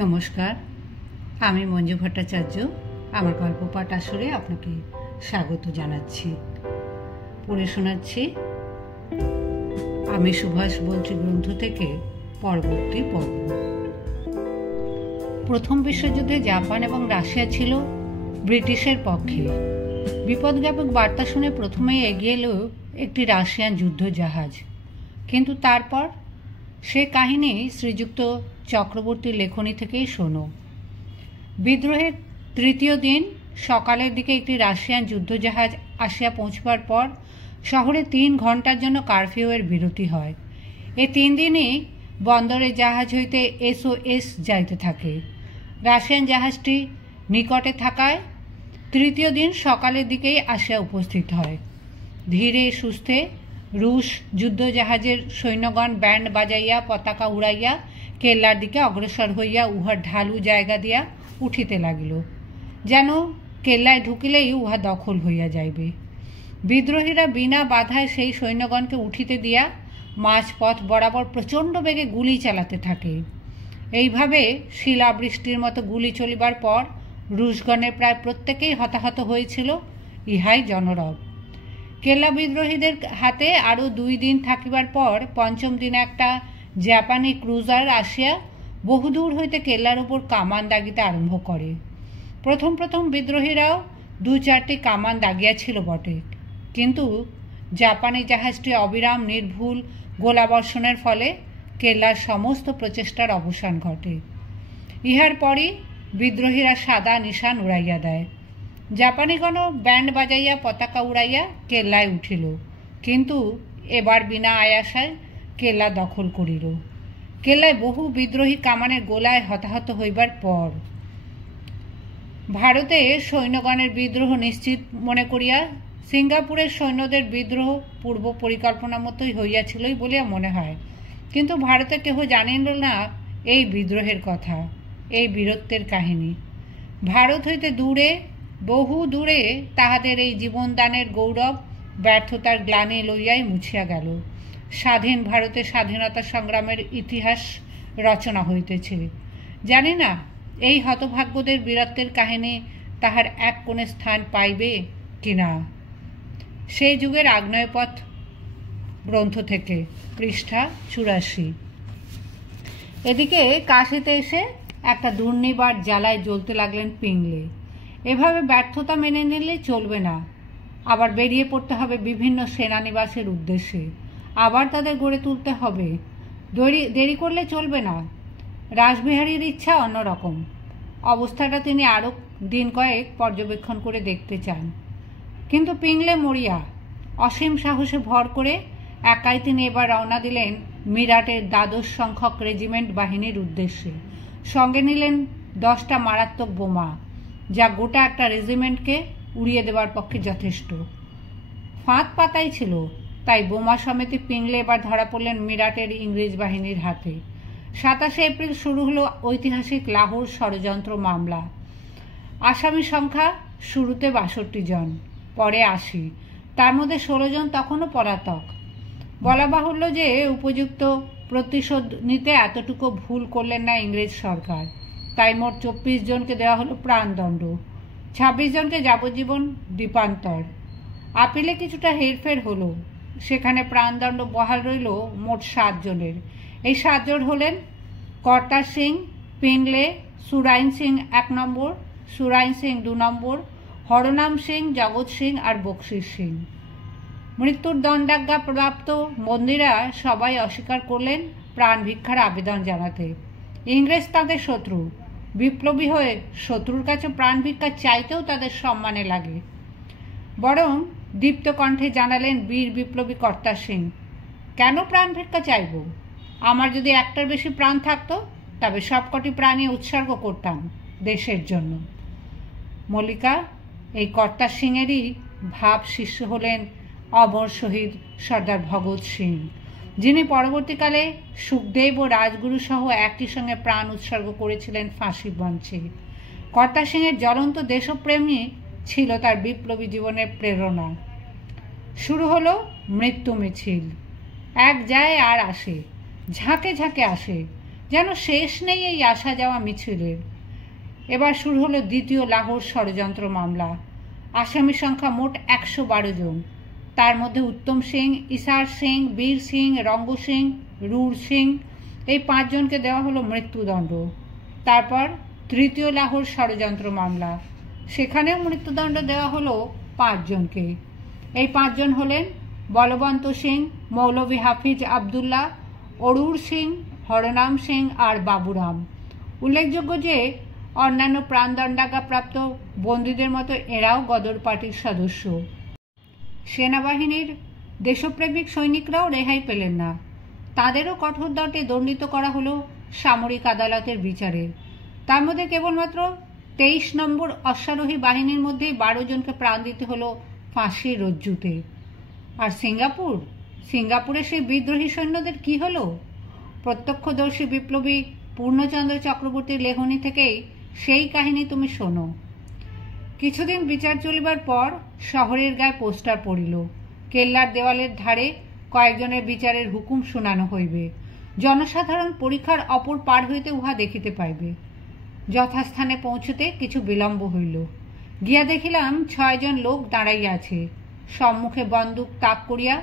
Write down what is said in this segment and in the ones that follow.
নমস্কার, আমি মঞ্জু ভট্টাচার্য। আমার গল্প পাঠ আসরে আপনাকে স্বাগত জানাচ্ছি। পড়ে শোনাচ্ছি আমি সুভাষ বলছি গ্রন্থ থেকে পরবর্তী পর্ব। প্রথম বিশ্বযুদ্ধে জাপান এবং রাশিয়া ছিল ব্রিটিশের পক্ষে। বিপদজ্ঞাপক বার্তা শুনে প্রথমেই এগিয়ে এলো একটি রাশিয়ান যুদ্ধ জাহাজ। কিন্তু তারপর সে কাহিনী শ্রীযুক্ত চক্রবর্তীর লেখনী থেকেই শোনো। বিদ্রোহের তৃতীয় দিন সকালের দিকে একটি রাশিয়ান যুদ্ধজাহাজ আসিয়া পৌঁছবার পর শহরে 3 ঘন্টার জন্য কারফিউয়ের বিরতি হয়। এই 3 দিনই বন্দরের জাহাজ হইতে SOS যাইতে থাকে। রাশিয়ান জাহাজটি নিকটে থাকায় তৃতীয় দিন সকালের দিকেই আসিয়া উপস্থিত হয়। ধীরে সুস্থে রুশ যুদ্ধজাহাজের সৈন্যগণ ব্যান্ড বাজাইয়া পতাকা উড়াইয়া কেল্লার দিকে অগ্রসর হইয়া উহার ঢালু জায়গা দিয়া উঠিতে লাগিল, যেন কেল্লায় ঢুকিলেই উহা দখল হইয়া যাইবে। বিদ্রোহীরা বিনা বাধায় সেই সৈন্যগণকে উঠিতে দিয়া মাঝপথ বরাবর প্রচণ্ড বেগে গুলি চালাতে থাকে। এইভাবে শিলাবৃষ্টির মতো গুলি চলিবার পর রুশগণের প্রায় প্রত্যেকেই হতাহত হয়েছিল। ইহাই জনরব। কেল্লা বিদ্রোহীদের হাতে আরও 2 দিন থাকিবার পর পঞ্চম দিনে একটা জাপানি ক্রুজার আসিয়া বহুদূর হইতে কেল্লার উপর কামান দাগিতে আরম্ভ করে। প্রথম বিদ্রোহীরাও 2-4টি কামান দাগিয়াছিল বটে, কিন্তু জাপানি জাহাজটি অবিরাম নির্ভুল গোলাবর্ষণের ফলে কেল্লার সমস্ত প্রচেষ্টার অবসান ঘটে। ইহার পরই বিদ্রোহীরা সাদা নিশান উড়াইয়া দেয়। জাপানিগণ ব্যান্ড বাজাইয়া পতাকা উড়াইয়া কেল্লায় উঠিল, কিন্তু এবার বিনা আয়াসায় কেল্লা দখল করিল। কেল্লায় বহু বিদ্রোহী কামানের গোলায় হতাহত হইবার পর ভারতে সৈন্যগণের বিদ্রোহ নিশ্চিত মনে করিয়া সিঙ্গাপুরের সৈন্যদের বিদ্রোহ পূর্ব পরিকল্পনা মতোই হইয়াছিলই বলিয়া মনে হয়। কিন্তু ভারতে কেহ জানিল না এই বিদ্রোহের কথা, এই বীরত্বের কাহিনী। ভারত হইতে দূরে, বহু দূরে তাহাদের এই জীবনদানের গৌরব ব্যর্থতার গ্লানি লইয়াই মুছিয়া গেল। স্বাধীন ভারতে স্বাধীনতা সংগ্রামের ইতিহাস রচনা হইতেছে। জানি না এই হতভাগ্যদের বীরত্বের কাহিনী তাহার এক কোণে স্থান পাইবে কিনা। সেই যুগের আগ্নেয়পথ গ্রন্থ থেকে, পৃষ্ঠা 84। এদিকে কাশিতে এসে একটা দুর্নিবার জ্বালায় জ্বলতে লাগলেন পিংলে। এভাবে ব্যর্থতা মেনে নিলে চলবে না। আবার বেরিয়ে পড়তে হবে বিভিন্ন সেনানিবাসের উদ্দেশ্যে। আবার তাদের গড়ে তুলতে হবে। দেরি করলে চলবে না। রাসবিহারীর ইচ্ছা অন্যরকম। অবস্থাটা তিনি আরও দিন কয়েক পর্যবেক্ষণ করে দেখতে চান। কিন্তু পিংলে মরিয়া। অসীম সাহসে ভর করে একাই তিনি এবার রওনা দিলেন মিরাটের 12 সংখ্যক রেজিমেন্ট বাহিনীর উদ্দেশ্যে। সঙ্গে নিলেন 10টা মারাত্মক বোমা, যা গোটা একটা রেজিমেন্টকে উড়িয়ে দেবার পক্ষে যথেষ্ট। ফাঁদ পাতাই ছিল, তাই বোমা সমেতে পিংলে এবার ধরা পড়লেন মিরাটের ইংরেজ বাহিনীর হাতে। 27 এপ্রিল শুরু হলো ঐতিহাসিক লাহোর ষড়যন্ত্র মামলা। আসামি সংখ্যা শুরুতে 62 জন, পরে 80। তার মধ্যে 16 জন তখনও পলাতক। বলা বাহুল্য যে উপযুক্ত প্রতিশোধ নিতে এতটুকু ভুল করলেন না ইংরেজ সরকার। তাই মোট 24 জনকে দেওয়া হলো প্রাণদণ্ড, 26 জনকে যাবজ্জীবন দ্বীপান্তর। আপিলে কিছুটা হেরফের হলো, সেখানে প্রাণদণ্ড বহাল রইল মোট 7 জনের। এই 7 জন হলেন কর্তা সিং, পিংলে, সুরাইন সিং 1 নম্বর, সুরাইন সিং 2 নম্বর, হরনাম সিং, জগৎ সিং আর বকশির সিং। মৃত্যুর দণ্ডাজ্ঞা প্রাপ্ত বন্দীরা সবাই অস্বীকার করলেন প্রাণ ভিক্ষার আবেদন জানাতে। ইংরেজ তাদের শত্রু। বিপ্লবী হয়ে শত্রুর কাছে প্রাণ ভিক্ষা চাইতেও তাদের সম্মানে লাগে। বরং দীপ্ত কণ্ঠে জানালেন বীর বিপ্লবী কর্তা সিং, কেন প্রাণ ভিক্ষা চাইব? আমার যদি একটার বেশি প্রাণ থাকতো তবে সবকটি প্রাণী উৎসর্গ করতাম দেশের জন্য। মল্লিকা এই কর্তা সিংয়েরই ভাব শিষ্য হলেন অমর শহীদ সর্দার ভগৎ সিং, যিনি পরবর্তীকালে সুখদেব ও রাজগুরু সহ একই সঙ্গে প্রাণ উৎসর্গ করেছিলেন ফাঁসি মঞ্চে। কর্তা সিংয়ের জ্বলন্ত দেশপ্রেমী ছিল তার বিপ্লবী জীবনের প্রেরণা। শুরু হলো মৃত্যু মিছিল। এক যায় আর আসে, ঝাঁকে ঝাঁকে আসে। যেন শেষ নেই এই আসা যাওয়া মিছিলের। এবার শুরু হলো দ্বিতীয় লাহোর ষড়যন্ত্র মামলা। আসামি সংখ্যা মোট 112 জন। তার মধ্যে উত্তম সিং, ইসার সিং, বীর সিং, রঙ্গ সিং, রুর সিং এই 5 জনকে দেওয়া হলো মৃত্যুদণ্ড। তারপর তৃতীয় লাহোর ষড়যন্ত্র মামলা, সেখানেও মৃত্যুদণ্ড দেওয়া হলো 5 জনকে। এই 5 জন হলেন বলবন্ত সিং, মৌলভী হাফিজ আবদুল্লাহ, অরুর সিং, হরনাম সিং আর বাবুরাম। উল্লেখযোগ্য যে অন্যান্য প্রাণদণ্ডাজ্ঞাপ্রাপ্ত বন্দীদের মতো এরাও গদর পার্টির সদস্য। সেনাবাহিনীর দেশপ্রেমিক সৈনিকরাও রেহাই পেলেন না। তাদেরও কঠোর দণ্ডে দণ্ডিত করা হলো সামরিক আদালতের বিচারে। তার মধ্যে কেবলমাত্র 23 নম্বর অশ্বারোহী বাহিনীর মধ্যে 12 জনকে প্রাণ দিতে হলো ফাঁসির রজ্জুতে। আর সিঙ্গাপুরে সেই বিদ্রোহী সৈন্যদের কি হলো? প্রত্যক্ষদর্শী বিপ্লবী পূর্ণচন্দ্র চক্রবর্তীর লেখনী থেকেই সেই কাহিনী তুমি শোনো। কিছুদিন বিচার চলিবার পর শহরের গায়ে পোস্টার পড়িল, কেল্লার দেওয়ালের ধারে কয়েকজনের বিচারের হুকুম শুনানো হইবে। জনসাধারণ পরীক্ষার অপর পার হইতে উহা দেখিতে পাইবে। যথাস্থানে পৌঁছতে কিছু বিলম্ব হইল। গিয়া দেখিলাম 6 জন লোক দাঁড়াইয়া আছে। সম্মুখে বন্দুক তাক করিয়া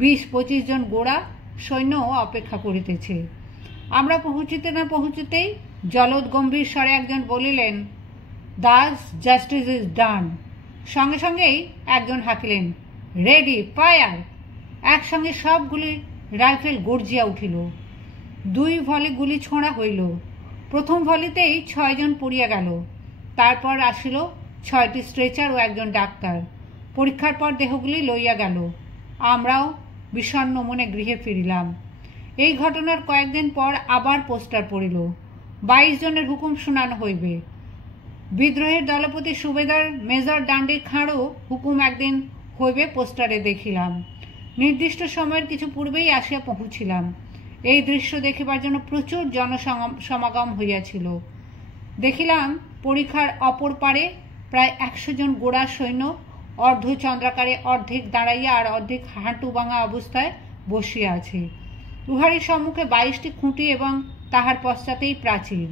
20-25 জন গোড়া সৈন্য অপেক্ষা করিতেছে। আমরা পৌঁছিতে না পৌঁছিতেই জলদ গম্ভীর স্বরে একজন বলিলেন, দাস জাস্টিস ইজ ডান। সঙ্গে সঙ্গেই একজন হাঁকিলেন, রেডি ফায়ার। একসঙ্গে সবগুলি রাইফেল গর্জিয়া উঠিল। 2 ভলি গুলি ছোঁড়া হইল। প্রথম ভলিতেই 6 জন পড়িয়া গেল। তারপর আসিল 6টি স্ট্রেচার ও একজন ডাক্তার। পরীক্ষার পর দেহগুলি লইয়া গেল। আমরাও বিষণ্ণ মনে গৃহে ফিরিলাম। এই ঘটনার কয়েকদিন পর আবার পোস্টার পড়িল, 22 জনের হুকুম শোনানো হইবে। বিদ্রোহের দলপতি সুবেদার মেজর ডান্ডি খাঁড়ও হুকুম একদিন হইবে পোস্টারে দেখিলাম। নির্দিষ্ট সময়ের কিছু পূর্বেই আসিয়া পৌঁছিলাম। এই দৃশ্য দেখিবার জন্য প্রচুর জনসমাগম হইয়াছিল। দেখিলাম পরীক্ষার অপর পারে প্রায় 100 জন গোড়া সৈন্য অর্ধচন্দ্রাকারে অর্ধেক দাঁড়াইয়া আর অর্ধেক হাঁটু ভাঙা অবস্থায় বসিয়া আছে। উহারই সম্মুখে 22টি খুঁটি এবং তাহার পশ্চাতেই প্রাচীর।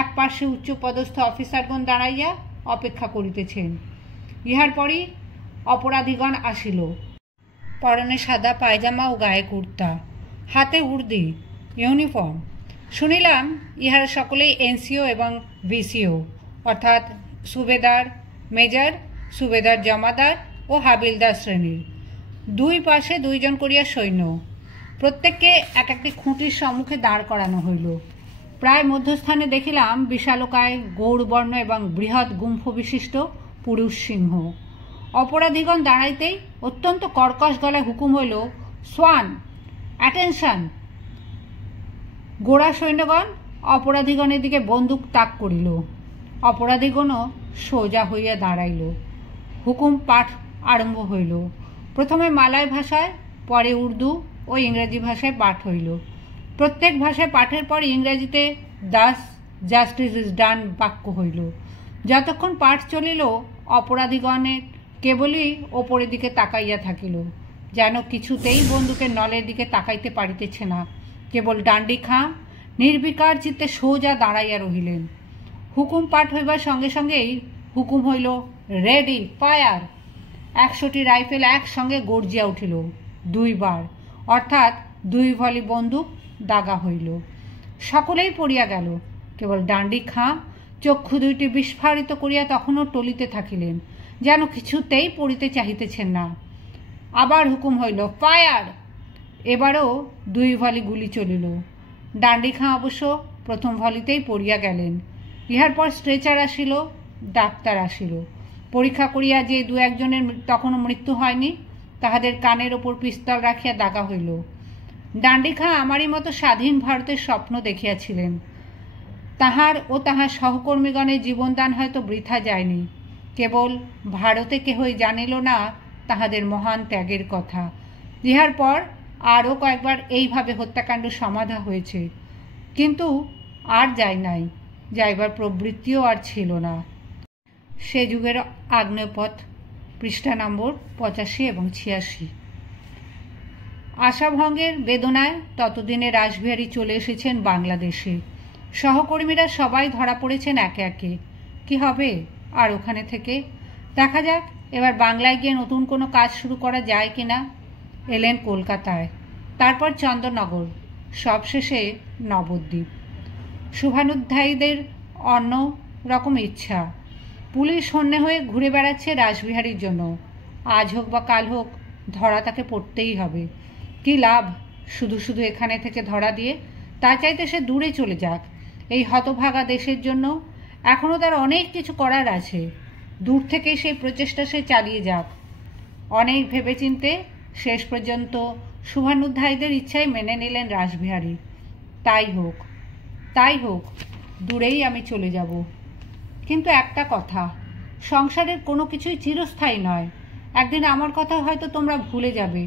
এক পার্শ্বে উচ্চপদস্থ অফিসারগণ দাঁড়াইয়া অপেক্ষা করিতেছেন। ইহার পরই অপরাধীগণ আসিল। পরনে সাদা পায়জামা ও গায়ে কুর্তা, হাতে উর্দি, ইউনিফর্ম। শুনিলাম ইহারা সকলেই এনসিও এবং ভিসিও, অর্থাৎ সুবেদার মেজর, সুবেদার জমাদার ও হাবিলদার শ্রেণীর। 2 পাশে 2 জন করিয়া সৈন্য। প্রত্যেককে এক একটি খুঁটির সম্মুখে দাঁড় করানো হইল। প্রায় মধ্যস্থানে দেখিলাম বিশালকায় গৌরবর্ণ এবং বৃহৎ গুম্ফ বিশিষ্ট পুরুষ সিংহ। অপরাধীগণ দাঁড়াইতেই অত্যন্ত কর্কশ গলায় হুকুম হইল, সোয়ান, অ্যাটেনশন। গোড়া সৈন্যগণ অপরাধীগণের দিকে বন্দুক তাক করিল। অপরাধীগণও সোজা হইয়া দাঁড়াইল। হুকুম পাঠ আরম্ভ হইল। প্রথমে মালয় ভাষায়, পরে উর্দু ও ইংরেজি ভাষায় পাঠ হইল। প্রত্যেক ভাষায় পাঠের পর ইংরেজিতে দাস জাস্টিস ইজ ডান বাক্য হইল। যতক্ষণ পাঠ চলিল অপরাধীগণের কেবলই ওপরের দিকে তাকাইয়া থাকিল, যেন কিছুতেই বন্দুকের নলের দিকে তাকাইতে পারিতেছে না। কেবল ডান্ডি খাঁ নির্বিকার চিত্তে সোজা দাঁড়াইয়া রহিলেন। হুকুম পাঠ হইবার সঙ্গে সঙ্গেই হুকুম হইল, রেডি ফায়ার। 100টি রাইফেল একসঙ্গে গর্জিয়া উঠিল 2 বার, অর্থাৎ 2 ভলি বন্দুক দাগা হইল। সকলেই পড়িয়া গেল। কেবল ডান্ডি খাঁ চক্ষু 2টি বিস্ফারিত করিয়া তখনও টলিতে থাকিলেন, যেন কিছুতেই পড়িতে চাহিতেছেন না। আবার হুকুম হইল, ফায়ার। এবারও 2 ভলি গুলি চলিল। ডান্ডি খাঁ অবশ্য প্রথম ভলিতেই পড়িয়া গেলেন। ইহার পর স্ট্রেচার আসিল, ডাক্তার আসিল। পরীক্ষা করিয়া যে 2-1 জনের তখনও মৃত্যু হয়নি, তাহাদের কানের ওপর পিস্তল রাখিয়া দাগা হইল। ডান্ডি খাঁ আমারই মতো স্বাধীন ভারতের স্বপ্ন দেখিয়াছিলেন। তাহার ও তাহার সহকর্মীগণের জীবনদান হয়তো বৃথা যায়নি। কেবল ভারতে কেহই জানিল না তাহাদের মহান ত্যাগের কথা। ইহার পর আরও কয়েকবার এইভাবে হত্যাকাণ্ড সমাধা হয়েছে, কিন্তু আর যায় নাই, যাইবার প্রবৃত্তিও আর ছিল না। সে যুগের আগ্নেয়পথ, পৃষ্ঠা নম্বর 85 এবং 86। আশাভঙ্গের বেদনায় ততদিনে রাসবিহারী চলে এসেছেন বাংলাদেশে। সহকর্মীরা সবাই ধরা পড়েছেন একে একে। কি হবে আর ওখানে থেকে? দেখা যাক এবার বাংলায় গিয়ে নতুন কোনো কাজ শুরু করা যায় কিনা। এলেন কলকাতায়, তারপর চন্দননগর, সবশেষে নবদ্বীপ। শুভানুধ্যায়ীদের অন্য রকম ইচ্ছা। পুলিশ হন্যে হয়ে ঘুরে বেড়াচ্ছে রাসবিহারীর জন্য। আজ হোক বা কাল হোক ধরা তাকে পড়তেই হবে। কি লাভ শুধু শুধু এখানে থেকে ধরা দিয়ে? তা চাইতে সে দূরে চলে যাক। এই হতভাগা দেশের জন্য এখনও তার অনেক কিছু করার আছে। দূর থেকেই সেই প্রচেষ্টা সে চালিয়ে যাক। অনেক ভেবেচিন্তে শেষ পর্যন্ত শুভানুধ্যায়ীদের ইচ্ছাই মেনে নিলেন রাসবিহারী। তাই হোক, দূরেই আমি চলে যাব। কিন্তু একটা কথা, সংসারের কোনো কিছুই চিরস্থায়ী নয়। একদিন আমার কথা হয়তো তোমরা ভুলে যাবে।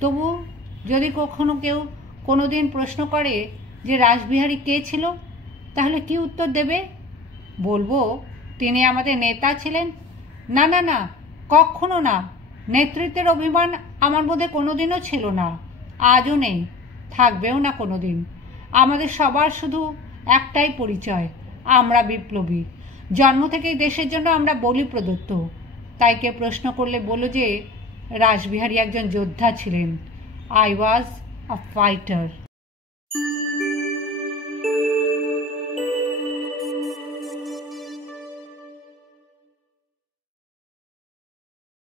তবু যদি কখনো কেউ কোনো দিন প্রশ্ন করে যে রাসবিহারী কে ছিল, তাহলে কি উত্তর দেবে? বলবো তিনি আমাদের নেতা ছিলেন? না না না, কখনো না। নেতৃত্বের অভিমান আমার মধ্যে কোনোদিনও ছিল না, আজও নেই, থাকবেও না কোনো দিন। আমাদের সবার শুধু একটাই পরিচয়, আমরা বিপ্লবী। জন্ম থেকেই দেশের জন্য আমরা বলি প্রদত্ত। তাই কে প্রশ্ন করলে বলো যে রাসবিহারী একজন যোদ্ধা ছিলেন। I was a fighter.